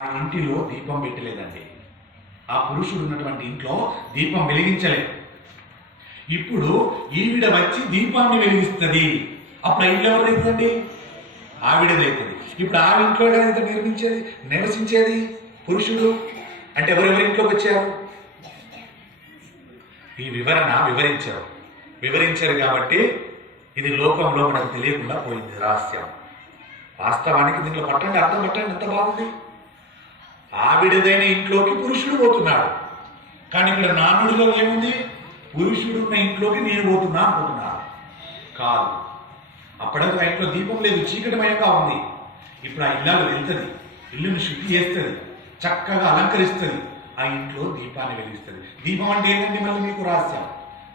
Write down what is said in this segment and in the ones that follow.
ఆ ఇంటిలో దీపం పెట్టలేదండి. ఆ పురుషుడు ఉన్నటువంటి ఇంట్లో దీపం వెలిగించలేదు. ఇప్పుడు ఈవిడ వచ్చి దీపాన్ని వెలిగిస్తుంది. అప్పుడు ఆ ఇల్లు ఎవరిదైతుందండి ఆవిడదైతుంది ఇప్పుడు ఆవిడ ఇంట్లో ఎవరైతే నిర్మించేది నివసించేది పురుషుడు. అంటే ఎవరెవరి ఇంట్లోకి వచ్చారు? ఈ వివరణ వివరించారు. వివరించారు కాబట్టి ఇది లోకంలో మనకు తెలియకుండా పోయింది రహస్యం. వాస్తవానికి దీంట్లో పట్టండి అర్థం పట్టండి ఎంత బాగుంది? ఆవిడదైన ఇంట్లోకి పురుషుడు పోతున్నాడు. కానీ ఇక్కడ నానుడిలో ఏముంది? పురుషుడు ఉన్న ఇంట్లోకి నేను పోతున్నా అనుకుంటున్నా కాదు. అప్పటికి ఆ ఇంట్లో దీపం లేదు చీకటిమయంగా ఉంది. ఇప్పుడు ఆ ఇల్లాలు వెళ్తుంది. ఇల్లుని శుద్ధి చేస్తుంది. చక్కగా అలంకరిస్తుంది. ఆ ఇంట్లో దీపాన్ని వెలిగిస్తుంది. దీపం అంటే ఏంటంటే మళ్ళీ మీకు రహస్యం?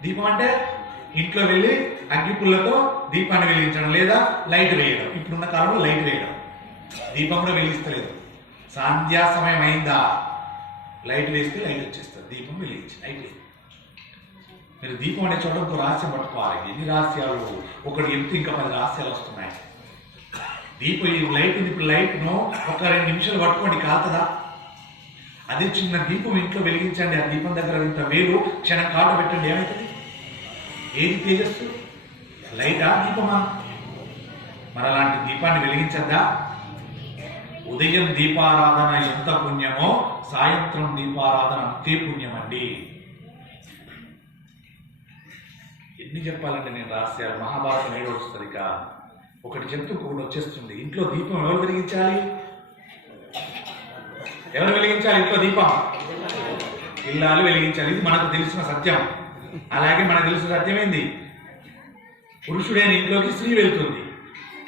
దీపం అంటే ఇంట్లో వెళ్ళి అగ్గిపుల్లతో దీపాన్ని వెలిగించడం లేదా లైట్ వేయడం. ఇప్పుడున్న కాలంలో లైట్ వేయడం. దీపం కూడా వెలిగిస్తలేదు. సాంధ్యా సమయం అయిందా లైట్ వేస్తే లైట్ వచ్చేస్తుంది. దీపం వెలిగించి అయిపోయింది. మీరు దీపం అనే చోట ఇంకో రహస్యం పట్టుకోవాలి. ఎన్ని రహస్యాలు? ఒకటి చెప్తే ఇంకా పది రహస్యాలు వస్తున్నాయి. దీపం ఈ లైట్ ఉంది. ఇప్పుడు లైట్ను ఒక రెండు నిమిషాలు పట్టుకోండి. కాలుతుందా? అదే చిన్న దీపం ఇంట్లో వెలిగించండి. ఆ దీపం దగ్గర ఇంత వేలు క్షణం కాట పెట్టండి. ఏమవుతుంది ఏది తేజస్సు? లైటా? దీపమా? మరి అలాంటి దీపాన్ని వెలిగించద్దా? ఉదయం దీపారాధన ఎంత పుణ్యమో సాయంత్రం దీపారాధన అంతే పుణ్యం అండి ఎన్ని చెప్పాలంటే నేను రాశారు మహాభారతం ఏడు వస్తుంది ఇక. ఒకటి చెప్తూ కూడా వచ్చేస్తుంది. ఇంట్లో దీపం ఎవరు వెలిగించాలి? ఎవరు వెలిగించాలి ఇంట్లో దీపం? ఇల్లాలు వెలిగించాలి. ఇది మనకు తెలిసిన సత్యం. అలాగే మనకు తెలిసిన సత్యం ఏంది? పురుషుడైన ఇంట్లోకి స్త్రీ వెళ్తుంది.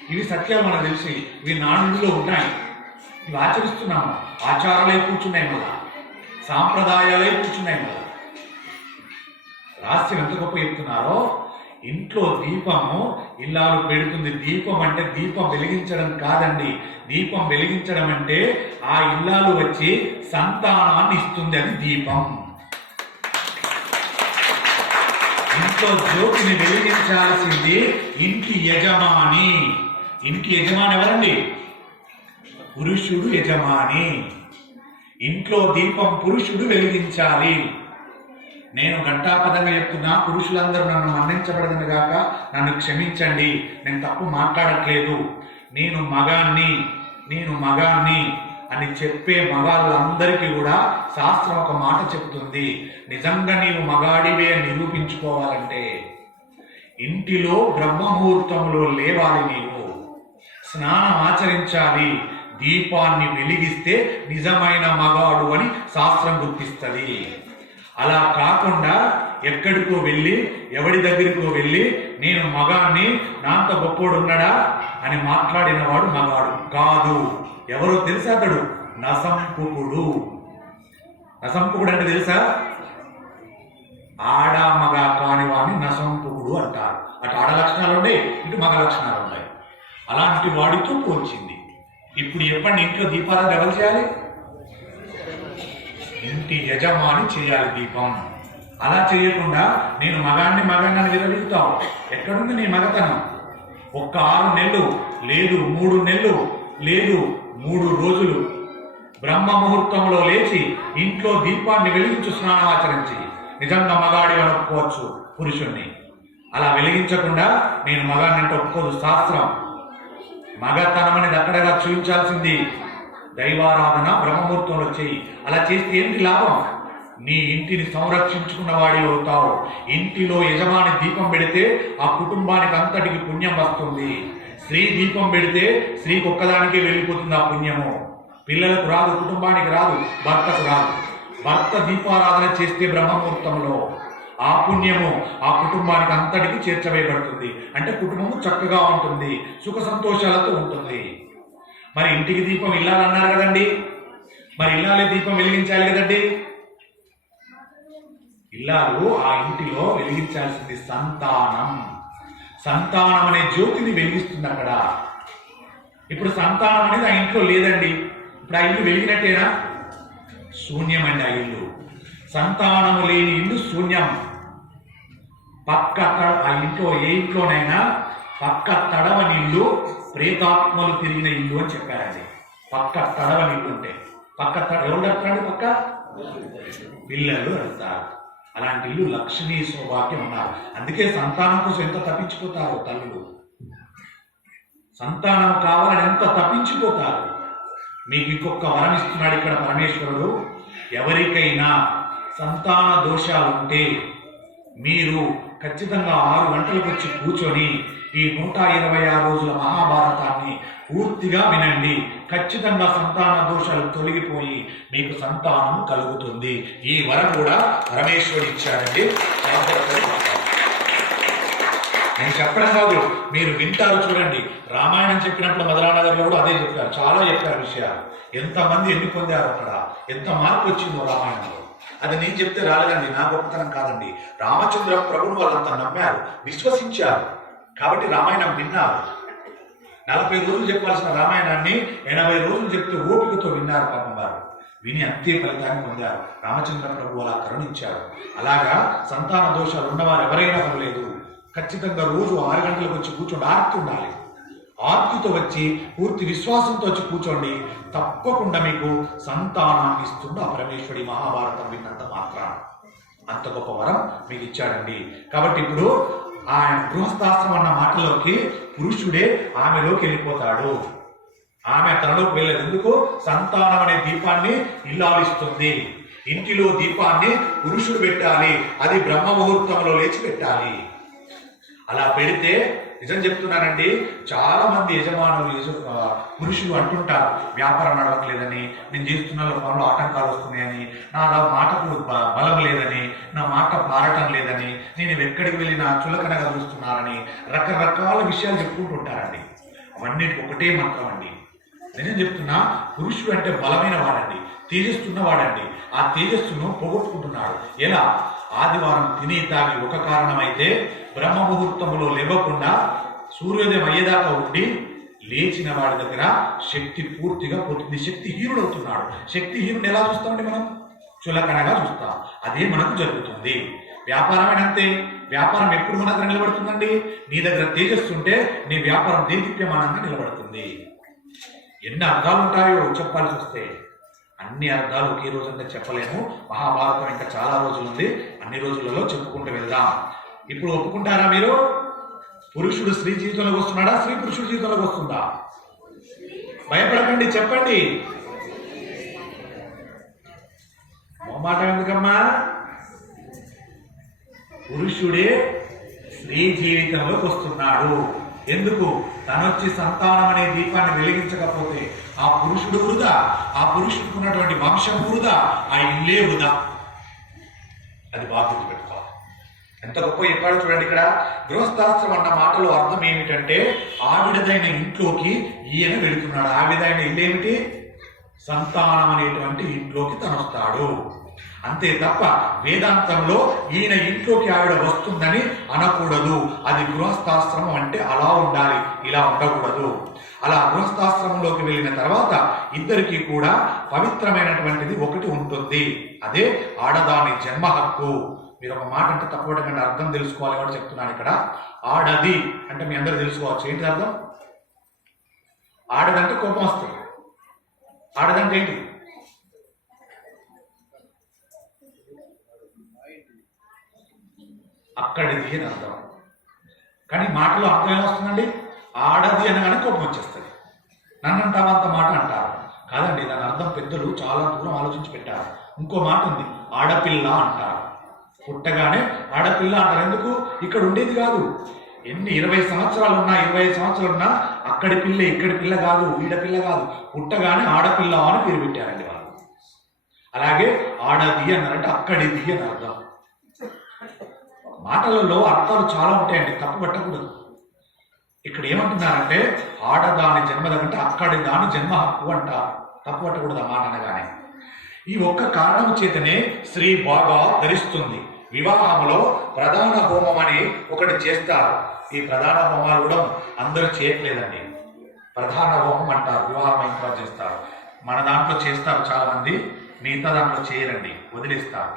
ఇవి సత్యాలు మనకు తెలిసి ఇవి నానుడిలో ఉన్నాయి ఇవి ఆచరిస్తున్నాము. ఆచారాలై కూర్చున్నాయి మళ్ళా. సాంప్రదాయాలై కూర్చున్నాయి మళ్ళా. రాస్యం ఎంత గొప్ప చెప్తున్నారో ఇంట్లో దీపము ఇల్లాలు పెడుతుంది. దీపం అంటే దీపం వెలిగించడం కాదండి. దీపం వెలిగించడం అంటే ఆ ఇల్లాలు వచ్చి సంతానాన్ని ఇస్తుంది. అది దీపం. ఇంట్లో జ్యోతిని వెలిగించాల్సింది ఇంటి యజమాని. ఇంటి యజమాని ఎవరండి? పురుషుడు యజమాని. ఇంట్లో దీపం పురుషుడు వెలిగించాలి. నేను ఘంటాపదంగా చెప్తున్నా పురుషులందరూ నన్ను మన్నించబడదని గాక నన్ను క్షమించండి నేను తప్పు మాట్లాడట్లేదు. నేను మగాన్ని నేను మగాన్ని అని చెప్పే మగాళ్ళందరికీ కూడా శాస్త్రం ఒక మాట చెప్తుంది. నిజంగా నీవు మగాడివే అని నిరూపించుకోవాలంటే ఇంటిలో బ్రహ్మముహూర్తంలో లేవాలి నీవు. స్నానం ఆచరించాలి దీపాన్ని వెలిగిస్తే నిజమైన మగాడు అని శాస్త్రం గుర్తిస్తుంది. అలా కాకుండా ఎక్కడికో వెళ్ళి ఎవడి దగ్గరికో వెళ్ళి నేను మగాన్ని నాంత గొప్పోడు ఉన్నాడా అని మాట్లాడిన వాడు మగాడు. కాదు ఎవరో తెలుసా అతడు? నసంపుకుడు. నసంపుకుడు అంటే తెలుసా? ఆడ మగ కాని వాడిని నసంపుకుడు అంటారు. అటు ఆడ లక్షణాలు ఉన్నాయి ఇటు మగ లక్షణాలు ఉన్నాయి అలాంటి వాడితో పోల్చింది. ఇప్పుడు చెప్పండి ఇంట్లో దీపాలను ఎవరు చేయాలి? ఇంటి యజమాని చేయాలి దీపం. అలా చేయకుండా నేను మగాన్ని మగాన్ని విరవిగుతావు ఎక్కడుంది నీ మగతనం? ఒక్క ఆరు నెలలు లేదు మూడు నెలలు లేదు మూడు రోజులు. బ్రహ్మ ముహూర్తంలో లేచి ఇంట్లో దీపాన్ని వెలిగించు స్నానం ఆచరించి. నిజంగా మగాడి అనుకోవచ్చు పురుషుణ్ణి. అలా వెలిగించకుండా నేను మగాన్నంటే ఒప్పుకోదు శాస్త్రం. మగతనం అనేది అక్కడగా చూపించాల్సింది. దైవారాధన బ్రహ్మముహూర్తంలో చేయి. అలా చేస్తే ఏంటి లాభం? నీ ఇంటిని సంరక్షించుకున్న వాడి అవుతావు. ఇంటిలో యజమాని దీపం పెడితే ఆ కుటుంబానికి అంతటికి పుణ్యం వస్తుంది. స్త్రీ దీపం పెడితే స్త్రీకి ఒక్కదానికే వెళ్ళిపోతుంది ఆ పుణ్యము. పిల్లలకు రాదు కుటుంబానికి రాదు భర్తకు రాదు. భర్త దీపారాధన చేస్తే బ్రహ్మముహూర్తంలో. ఆ పుణ్యము ఆ కుటుంబానికి అంతటికి చేర్చవేయబడుతుంది అంటే కుటుంబము చక్కగా ఉంటుంది సుఖ సంతోషాలతో ఉంటుంది. మరి ఇంటికి దీపం ఇల్లాలన్నారు కదండి? మరి ఇల్లాలే దీపం వెలిగించాలి కదండి? ఇల్లాలు ఆ ఇంటిలో వెలిగించాల్సింది సంతానం. సంతానం అనే జ్యోతిని వెలిగిస్తుంది అక్కడ. ఇప్పుడు సంతానం అనేది ఆ ఇంట్లో లేదండి. ఇప్పుడు ఆ ఇల్లు వెలిగినట్టేనా? శూన్యమండి ఆ ఇల్లు. సంతానము లేని ఇల్లు శూన్యం. పక్క ఆ ఇంట్లో ఏ ఇంట్లోనైనా పక్క తడవ ఇల్లు ప్రేతాత్మలు తిరిగిన ఇల్లు అని చెప్పారండి. పక్క తడవ ఇల్లు అంటే పక్క తడ ఎవరు పక్క? పిల్లలు వెళ్తారు అలాంటి ఇల్లు లక్ష్మీ సౌభాగ్యం ఉన్నారు అందుకే సంతానం కోసం ఎంత తప్పించిపోతారు తల్లులు? సంతానం కావాలని ఎంత తప్పించిపోతారు? మీకు ఇంకొక వరం ఇస్తున్నాడు ఇక్కడ పరమేశ్వరుడు. ఎవరికైనా సంతాన దోషాలు ఉంటే మీరు ఖచ్చితంగా ఆరు గంటలకు వచ్చి కూర్చొని ఈ నూట ఇరవై ఆరు రోజుల మహాభారతాన్ని పూర్తిగా వినండి. ఖచ్చితంగా సంతాన దోషాలు తొలగిపోయి మీకు సంతానం కలుగుతుంది. ఈ వరం కూడా పరమేశ్వరుడు ఇచ్చాడండి. నేను చెప్పడం కాదు మీరు వింటారు చూడండి. రామాయణం చెప్పినప్పుడు మధురానగర్లో కూడా అదే చెప్పారు. చాలా చెప్పారు విషయాలు. ఎంతమంది ఎన్ని పొందారు అక్కడ? ఎంత మార్పు వచ్చిందో రామాయణంలో? అది నేను చెప్తే రాలేదండి నా గొప్పతనం కాదండి. రామచంద్ర ప్రభుని వాళ్ళంతా నమ్మారు విశ్వసించారు. కాబట్టి రామాయణం విన్నారు. నలభై రోజులు చెప్పాల్సిన రామాయణాన్ని ఎనభై రోజులు చెప్తూ ఓపికతో విన్నారు పాపం వారు. విని అంతే ఫలితాన్ని పొందారు. రామచంద్ర ప్రభు అలా కరుణించారు. అలాగా సంతాన దోషాలు ఉన్నవారు ఎవరైనా పర్లేదు ఖచ్చితంగా రోజు ఆరు గంటలకు వచ్చి కూర్చోండి ఆర్తి ఉండాలి. ఆర్తితో వచ్చి పూర్తి విశ్వాసంతో వచ్చి కూర్చోండి. తప్పకుండా మీకు సంతానాన్ని ఇస్తుంది ఆ పరమేశ్వరి మహాభారతం విన్నంత మాత్రం అంత గొప్ప వరం మీకు ఇచ్చాడండి. కాబట్టి ఇప్పుడు ఆయన గృహస్థాశ్రమం అన్న మాటలోకి పురుషుడే ఆమెలోకి వెళ్ళిపోతాడు. ఆమె తనలోకి వెళ్ళేది. ఎందుకు? సంతానం అనే దీపాన్ని ఇల్లాలిస్తుంది. ఇంటిలో దీపాన్ని పురుషుడు పెట్టాలి. అది బ్రహ్మ ముహూర్తంలో లేచి పెట్టాలి. అలా పెడితే నిజం చెప్తున్నానండి చాలా మంది యజమానులు యజ- పురుషులు అంటుంటారు వ్యాపారం నడవట్లేదని నేను చేస్తున్న పనులు ఆటంకాలు వస్తున్నాయని నా నా మాటకు బలం లేదని నా మాట పారటం లేదని నేను ఎక్కడికి వెళ్ళినా చులకనగా చూస్తున్నానని రకరకాల విషయాలు చెప్పుకుంటుంటారండి. అవన్నిటి ఒకటే మంత్రం అండి. నిజం చెప్తున్నా పురుషుడు అంటే బలమైన వాడండి తేజస్సున్న వాడండి. ఆ తేజస్సును పోగొట్టుకుంటున్నాడు. ఎలా? ఆదివారం తిని తాగి ఒక కారణమైతే బ్రహ్మ ముహూర్తములో లేవకుండా సూర్యోదయం అయ్యేదాకా ఉండి లేచిన వాడి దగ్గర శక్తి పూర్తిగా పోతుంది. శక్తి హీనుడవుతున్నాడు. శక్తి హీనుడు ఎలా చూస్తామండి మనం? చులకనగా చూస్తాం. అదే మనకు జరుగుతుంది. వ్యాపారమైన అంతే? వ్యాపారం ఎప్పుడు మన దగ్గర నిలబడుతుందండి? నీ దగ్గర తేజస్సు ఉంటే నీ వ్యాపారం దేదీప్యమానంగా నిలబడుతుంది. ఎన్ని అర్థాలు ఉంటాయో చెప్పాల్సి వస్తే అన్ని అర్థాలు ఒకే రోజు అంటే చెప్పలేము. మహాభారతం ఇంకా చాలా రోజులు ఉంది అన్ని రోజులలో చెప్పుకుంటూ వెళ్దాం. ఇప్పుడు ఒప్పుకుంటారా మీరు? పురుషుడు స్త్రీ జీవితంలోకి వస్తున్నాడా? స్త్రీ పురుషుడు జీవితంలోకి వస్తుందా? భయపడకండి చెప్పండి. మాట ఎందుకమ్మా? పురుషుడే స్త్రీ జీవితంలోకి వస్తున్నాడు. ఎందుకు? తనొచ్చి సంతానం అనే దీపాన్ని వెలిగించకపోతే ఆ పురుషుడు వృధా. ఆ పురుషుడికి ఉన్నటువంటి వంశం వృధా. ఆ ఇల్లే వృధా. అది బాధ్యత పెట్టుకోవాలి ఎంత గొప్ప చెప్పాడు చూడండి ఇక్కడ. గృహస్థాశ్రం అన్న మాటలో అర్థం ఏమిటంటే ఆవిడదైన ఇంట్లోకి ఈయన వెళుతున్నాడు. ఆవిడైన ఇల్లేమిటి? సంతానం అనేటువంటి ఇంట్లోకి తనొస్తాడు. అంతే తప్ప వేదాంతంలో ఈయన ఇంట్లోకి ఆవిడ వస్తుందని అనకూడదు. అది గృహస్థాశ్రమం అంటే అలా ఉండాలి ఇలా ఉండకూడదు. అలా గృహస్థాశ్రమంలోకి వెళ్ళిన తర్వాత ఇద్దరికీ కూడా పవిత్రమైనటువంటిది ఒకటి ఉంటుంది. అదే ఆడదాని జన్మ హక్కు. మీరు ఒక మాట అంటే తప్పకుండా అర్థం తెలుసుకోవాలి కూడా చెప్తున్నాను ఇక్కడ. ఆడది అంటే మీ అందరూ తెలుసుకోవచ్చు. ఏంటి అర్థం? ఆడదంటే కోపం వస్తుంది. ఆడదంటే ఏంటి? అక్కడిది అని అర్థం. కానీ మాటలో అర్థం ఏమొస్తుందండి ఆడది అనగానే కోపం వచ్చేస్తుంది. నన్ను అంటావా అంత మాట అంటారు. కాదండి దాని అర్థం పెద్దలు చాలా దూరం ఆలోచించి పెట్టారు. ఇంకో మాట ఉంది ఆడపిల్ల అంటారు. పుట్టగానే ఆడపిల్ల అంటారు. ఎందుకు? ఇక్కడ ఉండేది కాదు. ఎన్ని ఇరవై సంవత్సరాలు ఉన్నా ఇరవై ఐదు సంవత్సరాలు ఉన్నా అక్కడి పిల్ల ఇక్కడి పిల్ల కాదు వీడ పిల్ల కాదు. పుట్టగానే ఆడపిల్ల అని పేరు పెట్టారండి వాళ్ళు. అలాగే ఆడది అన్నారంటే అక్కడిది అని అర్థం. మాటలలో అర్థాలు చాలా ఉంటాయండి తప్పు పట్టకూడదు ఇక్కడ ఏమంటున్నారంటే ఆడదాని జన్మదంటే అక్కడి దాని జన్మ హక్కు అంటారు తప్పు పట్టకూడదు ఆ మాట అనగానే. ఈ ఒక్క కారణం చేతనే స్త్రీ బాగా ధరిస్తుంది. వివాహంలో ప్రధాన హోమం అని ఒకటి చేస్తారు. ఈ ప్రధాన హోమాలు కూడా అందరూ చేయట్లేదండి. ప్రధాన హోమం అంటారు వివాహం అయిన తర్వాత చేస్తారు. మన దాంట్లో చేస్తారు చాలా మంది మిగతా దాంట్లో చేయరండి వదిలేస్తారు.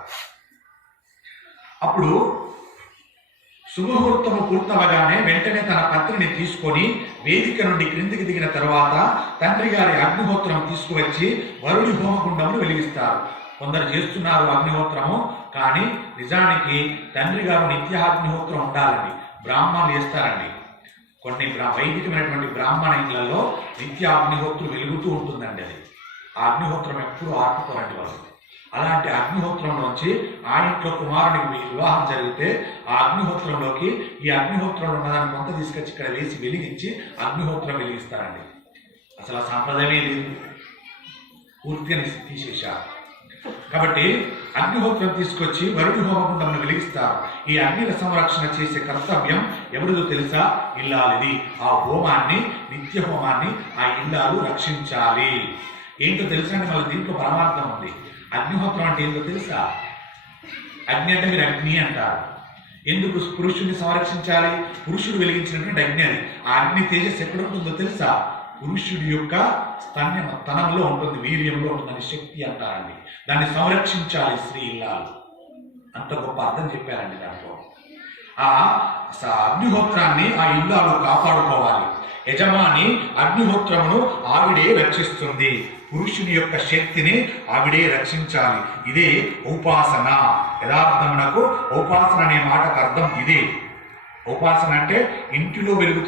అప్పుడు శుభముహూర్తము పూర్తవగానే వెంటనే తన పత్రిని తీసుకొని వేదిక నుండి క్రిందికి దిగిన తరువాత తండ్రి గారి అగ్నిహోత్రం తీసుకువచ్చి వరుడి హోమగుండమును వెలిగిస్తారు. కొందరు చేస్తున్నారు అగ్నిహోత్రము కానీ నిజానికి తండ్రి గారు నిత్యాగ్నిహోత్రం ఉండాలండి బ్రాహ్మణులు చేస్తారండి. కొన్ని వైదికమైనటువంటి బ్రాహ్మణ ఇళ్ళలో నిత్య అగ్నిహోత్రం వెలుగుతూ ఉంటుందండి అది. ఆ అగ్నిహోత్రం ఎప్పుడూ ఆర్పుకోరండి వాళ్ళు అలాంటి అగ్నిహోత్రంలోంచి ఆ ఇంట్లో కుమారునికి మీ వివాహం జరిగితే ఆ అగ్నిహోత్రంలోకి ఈ అగ్నిహోత్రంలో ఉన్నదాన్ని కొంత తీసుకొచ్చి ఇక్కడ వేసి వెలిగించి అగ్నిహోత్రం వెలిగిస్తారండి. అసలు ఆ సాంప్రదాయమే లేదు పూర్తిగా తీసేశారు. కాబట్టి అగ్నిహోత్రం తీసుకొచ్చి వరుడి హోమగుండంను వెలిగిస్తారు. ఈ అగ్నిల సంరక్షణ చేసే కర్తవ్యం ఎవరిదో తెలుసా? ఇల్లాలిది. ఆ హోమాన్ని నిత్య హోమాన్ని ఆ ఇల్లాలు రక్షించాలి. ఏంటో తెలుసా అండి? మళ్ళీ దీంట్లో పరమార్థం ఉంది. అగ్నిహోత్రం అంటే ఏంటో తెలుసా? అగ్ని అంటే మీరు అగ్ని అంటారు. ఎందుకు పురుషుడిని సంరక్షించాలి? పురుషుడు వెలిగించినటువంటి అగ్ని అది. ఆ అగ్ని తేజస్సు ఎక్కడ ఉంటుందో తెలుసా? పురుషుడి యొక్క స్తన్యం తనంలో ఉంటుంది వీర్యంలో ఉంటుందని శక్తి అంటారండి. దాన్ని సంరక్షించాలి స్త్రీ ఇల్లాలు. అంత గొప్ప అర్థం చెప్పారండి దాంట్లో. ఆ స- అగ్నిహోత్రాన్ని ఆ ఇల్లాలు కాపాడుకోవాలి. యజమాని అగ్నిహోత్రమును ఆవిడే రక్షిస్తుంది. పురుషుని యొక్క శక్తిని ఆవిడే రక్షించాలి. ఇదే ఉపాసన. యథార్థమునకు ఉపాసన అనే మాటకు అర్థం ఇదే. ఉపాసన అంటే ఇంటిలో వెలుగుతున్న